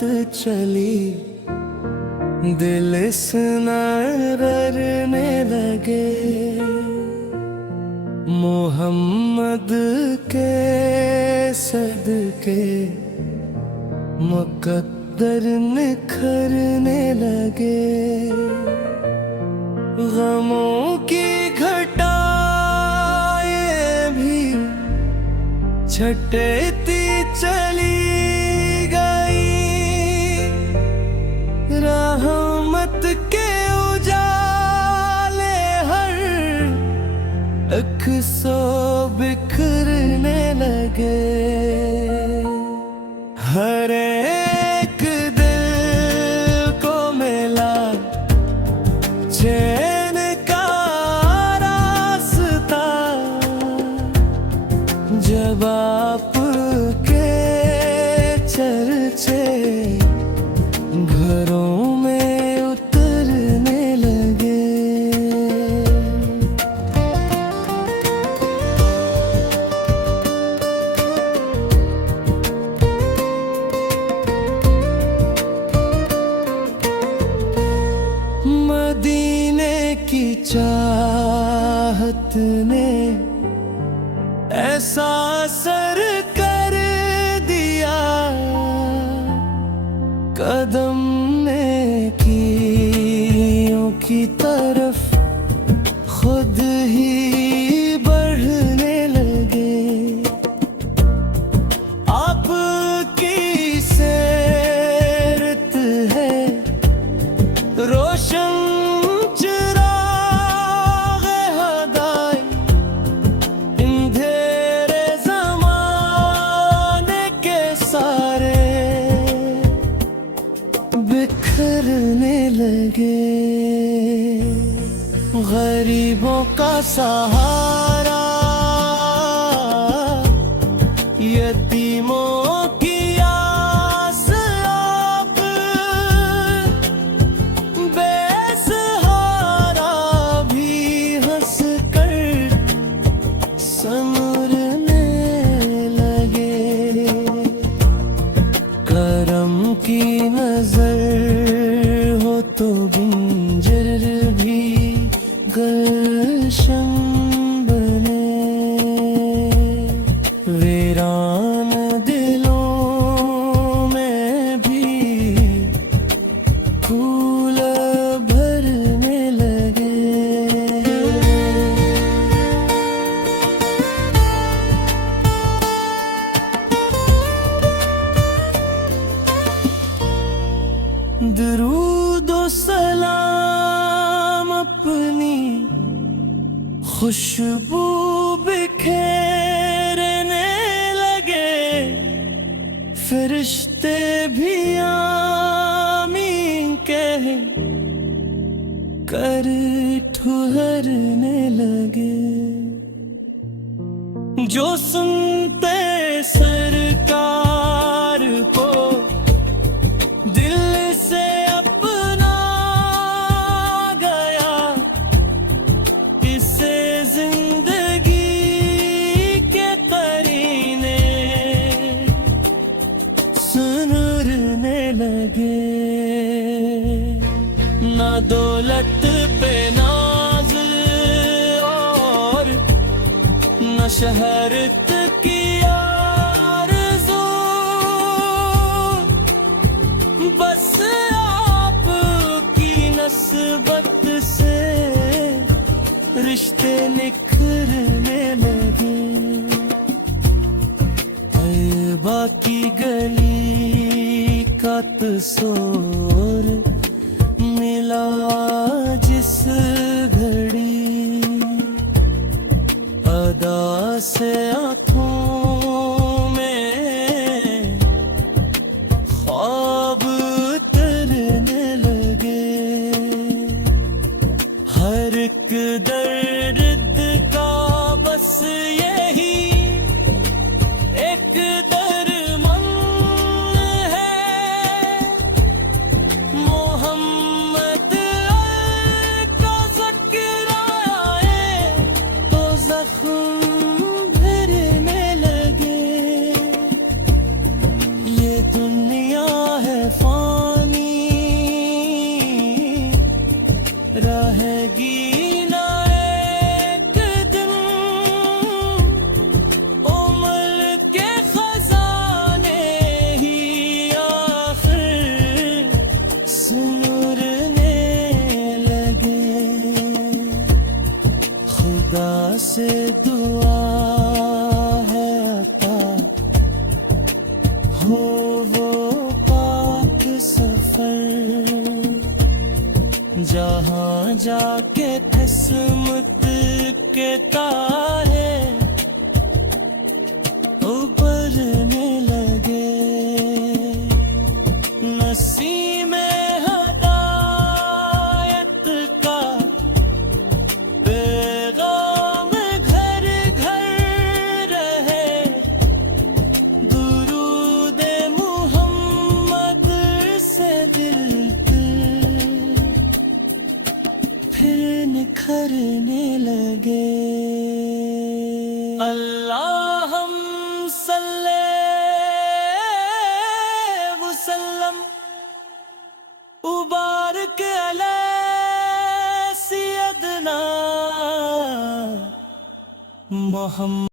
चली, दिल ररने लगे। मोहम्मद के सदके मुकद्दर निखरने लगे। गमों की घटाएं भी छटती चली गई। रहमत के उजाले हर एक सौ बिखरने लगे। हर एक दिल को मिला चैन का रास्ता, जब आपके चर्चे घरों में उतरने लगे। मदीने की चाहत ने ऐसा असर कर दिया, कदम ने कीयों की तरफ खुद ही बढ़ने लगे। आपकी सीरत है रोशन चिराग हदाई, अंधेरे ज़माने के सारे बिखरने लगे। गरीबों का सहारा, यतीमों की आस आप, बेसहारा भी हंस कर संवरने लगे। करम की नजर हो तो बिंजर भी गुलशन बने। वीरान दिलों में भी फूल भरने लगे। दरूद व सलाम अपनी खुशबू बिखेरने लगे। फरिश्ते भी आमीन कह कर ठुहरने लगे। जो सुनते सरकार को दिल से अपना गया, इसे जिंदगी के करीने सुनरने लगे। ना दौलत पे नाज और न शहरत की आरज़ू, बस आपकी नस्बत से रिश्ते निखरने लगे। तैयबा की गली का तस्वीर मिला जिस घड़ी, अदा से आँखों में ख्वाब उतरने लगे। हर एक दर्द का बस यही एक दरमन है। मोहम्मद का ज़िक्र आए तो ज़ख्म भरने लगे। ये दुनिया जहाँ जाके किस्मत के तारे उभरने लगे, नसीमे हदायत का पैगाम घर घर रहे, दुरूद मुहम्मद से दिल फिर निखरने लगे। अल्लाहुम सल्ले वसल्लम उबारक अला सय्यदना मुहम्मद।